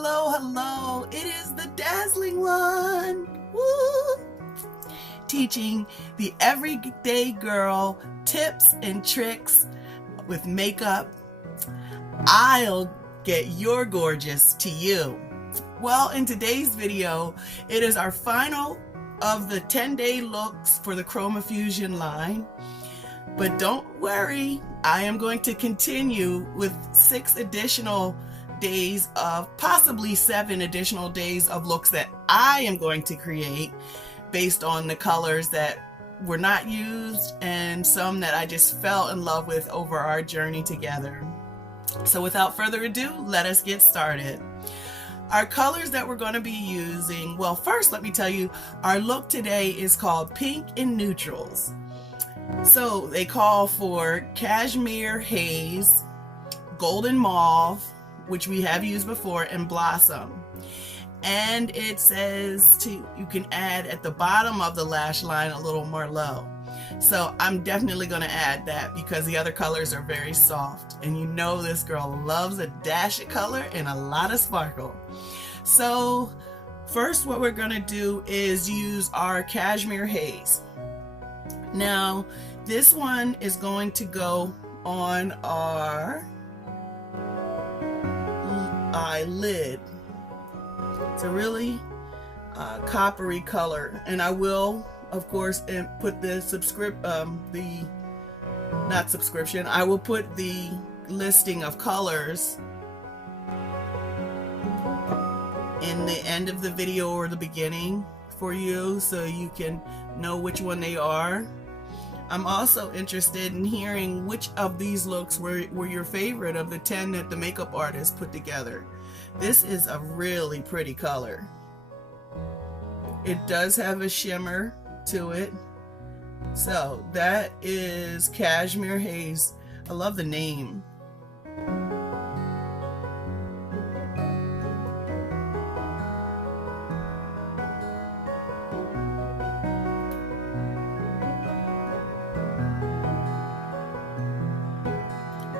hello, hello. It is the dazzling one. Woo! Teaching the everyday girl tips and tricks with makeup. I'll get your gorgeous to you. Well, in today's video, it is our final of the 10-day looks for the Chromafusion line. But don't worry, I am going to continue with 6 additional days of, possibly 7 additional days of looks that I am going to create based on the colors that were not used and some that I just fell in love with over our journey together. So without further ado, let us get started. Our colors that we're going to be using, well, first let me tell you, our look today is called Pink and Neutrals. So they call for Cashmere Haze, Golden Mauve, which we have used before, and Blossom. And it says you can add at the bottom of the lash line a little Merlot. So I'm definitely going to add that because the other colors are very soft. And you know this girl loves a dash of color and a lot of sparkle. So first what we're going to do is use our Cashmere Haze. Now this one is going to go on our eyelid. It's a really coppery color, and I will of course put the I will put the listing of colors in the end of the video or the beginning for you so you can know which one they are. I'm also interested in hearing which of these looks were your favorite of the 10 that the makeup artist put together. This is a really pretty color. It does have a shimmer to it. So that is Cashmere Haze. I love the name.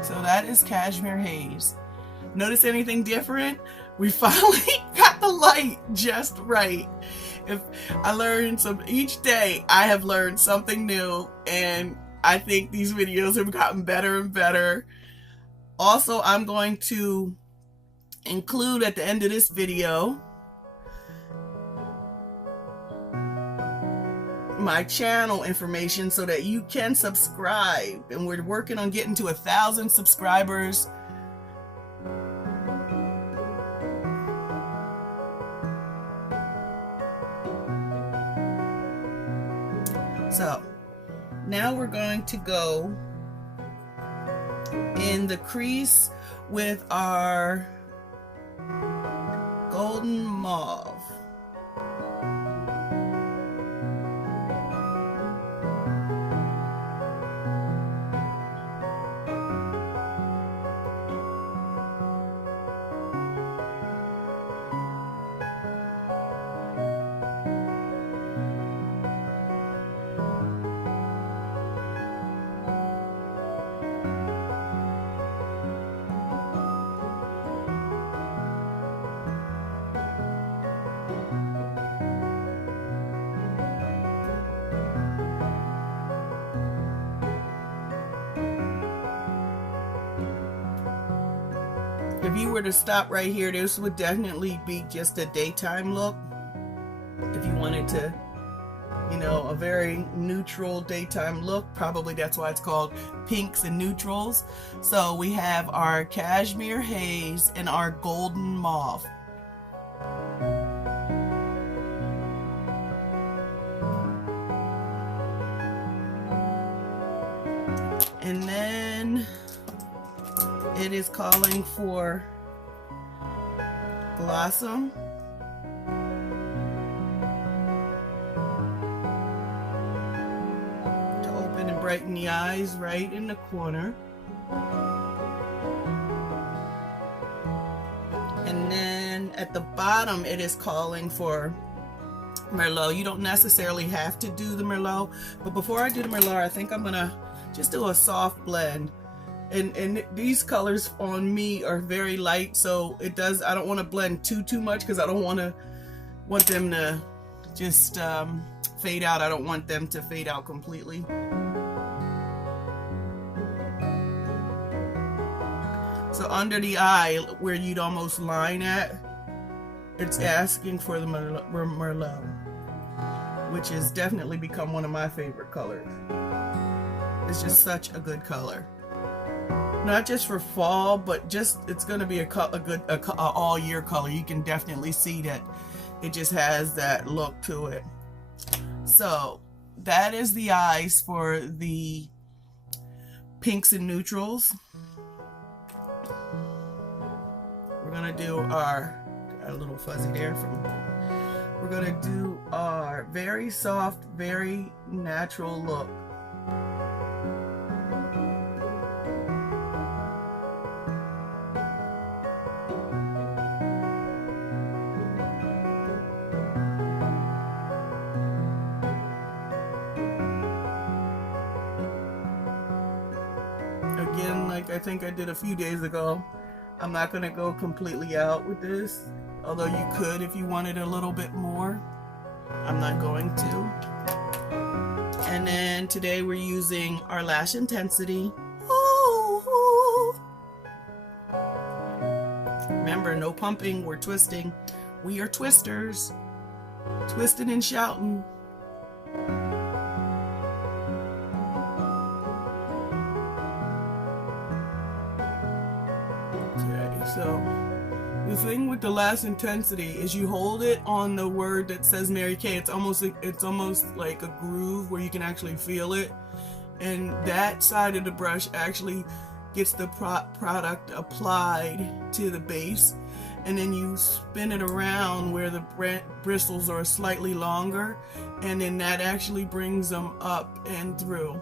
So that is Cashmere Haze. Notice anything different? We finally got the light just right. If I learned each day I have learned something new, and I think these videos have gotten better and better. Also, I'm going to include at the end of this video my channel information so that you can subscribe, and we're working on getting to 1,000 subscribers. So now we're going to go in the crease with our Golden Mauve. If you were to stop right here, this would definitely be just a daytime look. If you wanted to, you know, a very neutral daytime look, probably that's why it's called Pinks and Neutrals. So we have our Cashmere Haze and our Golden Mauve. And then it is calling for Blossom. To open and brighten the eyes right in the corner. And then at the bottom it is calling for Merlot. You don't necessarily have to do the Merlot, but before I do the Merlot, I think I'm gonna just do a soft blend And these colors on me are very light, so I don't want to blend too much, because I don't want them to just fade out. I don't want them to fade out completely. So under the eye, where you'd almost line at, it's asking for the Merlot, which has definitely become one of my favorite colors. It's just such a good color. Not just for fall, but just it's going to be a good all year color. You can definitely see that it just has that look to it. So that is the eyes for the pinks and neutrals. We're going to do our, got a little fuzzy there we're going to do our very soft, very natural look. Again, like I think I did a few days ago, I'm not going to go completely out with this, although you could if you wanted a little bit more. I'm not going to. And then today we're using our lash intensity. Ooh. Remember, no pumping, we're twisting. We are twisters. Twisting and shouting. So the thing with the lash intensity is you hold it on the word that says Mary Kay. It's almost like a groove where you can actually feel it, and that side of the brush actually gets the product applied to the base, and then you spin it around where the bristles are slightly longer, and then that actually brings them up and through.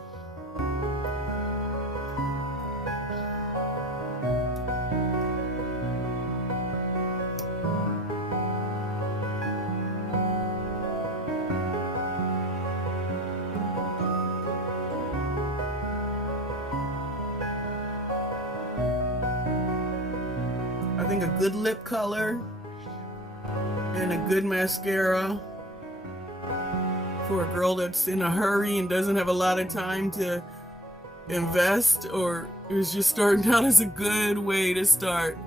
I think a good lip color and a good mascara for a girl that's in a hurry and doesn't have a lot of time to invest, or is just starting out, is a good way to start.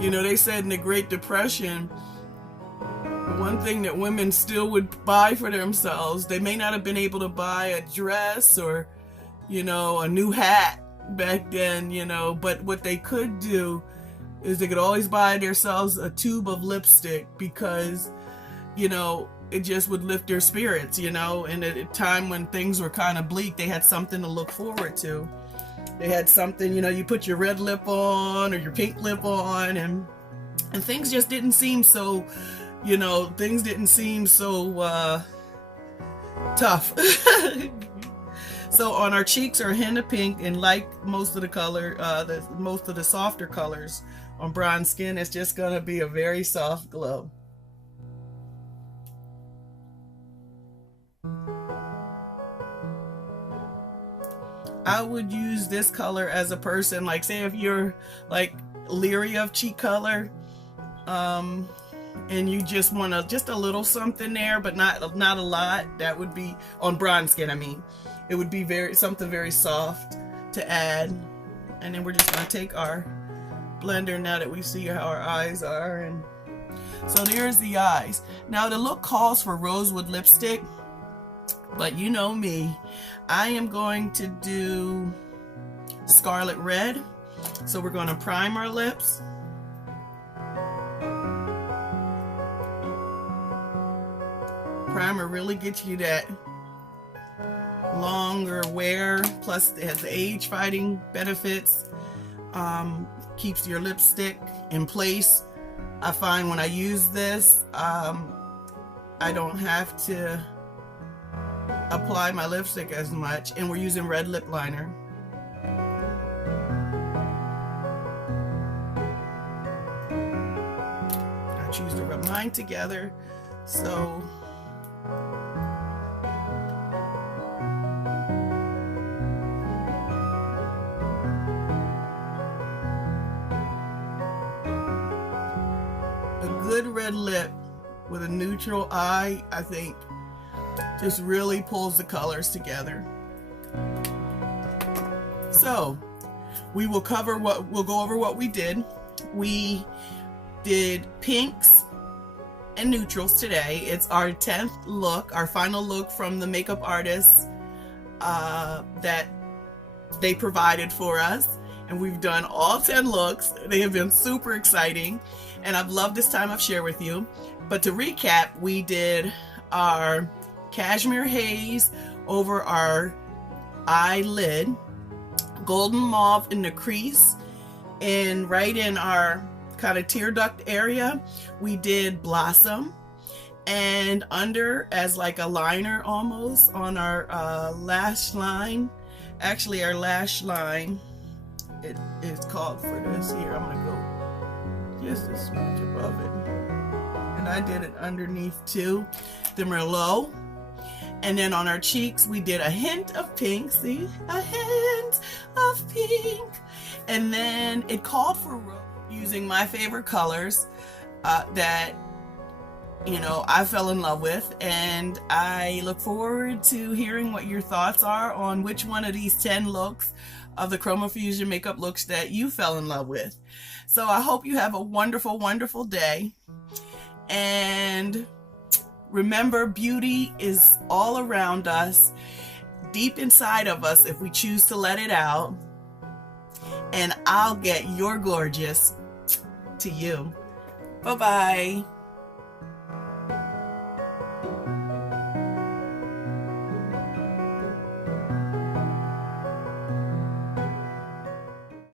You know, they said in the Great Depression, one thing that women still would buy for themselves, they may not have been able to buy a dress or, you know, a new hat back then, you know, but what they could do is they could always buy themselves a tube of lipstick, because, you know, it just would lift their spirits, you know, and at a time when things were kind of bleak, they had something to look forward to. They had something, you know, you put your red lip on or your pink lip on, and things just didn't seem so, you know, things didn't seem so tough. So on our cheeks are a hint of pink, and like most of the color, most of the softer colors on bronze skin, it's just gonna be a very soft glow. I would use this color as a person, like say if you're like leery of cheek color, and you just want just a little something there, but not a lot. That would be on bronze skin. I mean, it would be something very soft to add. And then we're just gonna take our blender now that we see how our eyes are, and so there's the eyes. Now the look calls for rosewood lipstick, but you know me, I am going to do scarlet red. So we're going to prime our lips. Primer really gets you that longer wear, plus it has the age fighting benefits, keeps your lipstick in place. I find when I use this, I don't have to apply my lipstick as much, and we're using red lip liner. I choose to rub mine together, so good red lip with a neutral eye, I think, just really pulls the colors together. So we'll go over what we did. We did pinks and neutrals today. It's our 10th look, our final look from the makeup artists that they provided for us. And we've done all 10 looks. They have been super exciting, and I've loved this time I've shared with you. But to recap, we did our cashmere haze over our eyelid, golden mauve in the crease, and right in our kind of tear duct area, we did blossom, and under as like a liner almost on our lash line. Actually, our lash line, it is called for this here. I'm gonna go just a smidge above it, and I did it underneath too, the Merlot. And then on our cheeks, we did a hint of pink. See, a hint of pink. And then it called for using my favorite colors that, you know, I fell in love with. And I look forward to hearing what your thoughts are on which one of these 10 looks of the Chromafusion makeup looks that you fell in love with. So I hope you have a wonderful, wonderful day. And remember, beauty is all around us, deep inside of us if we choose to let it out. And I'll get your gorgeous to you. Bye-bye.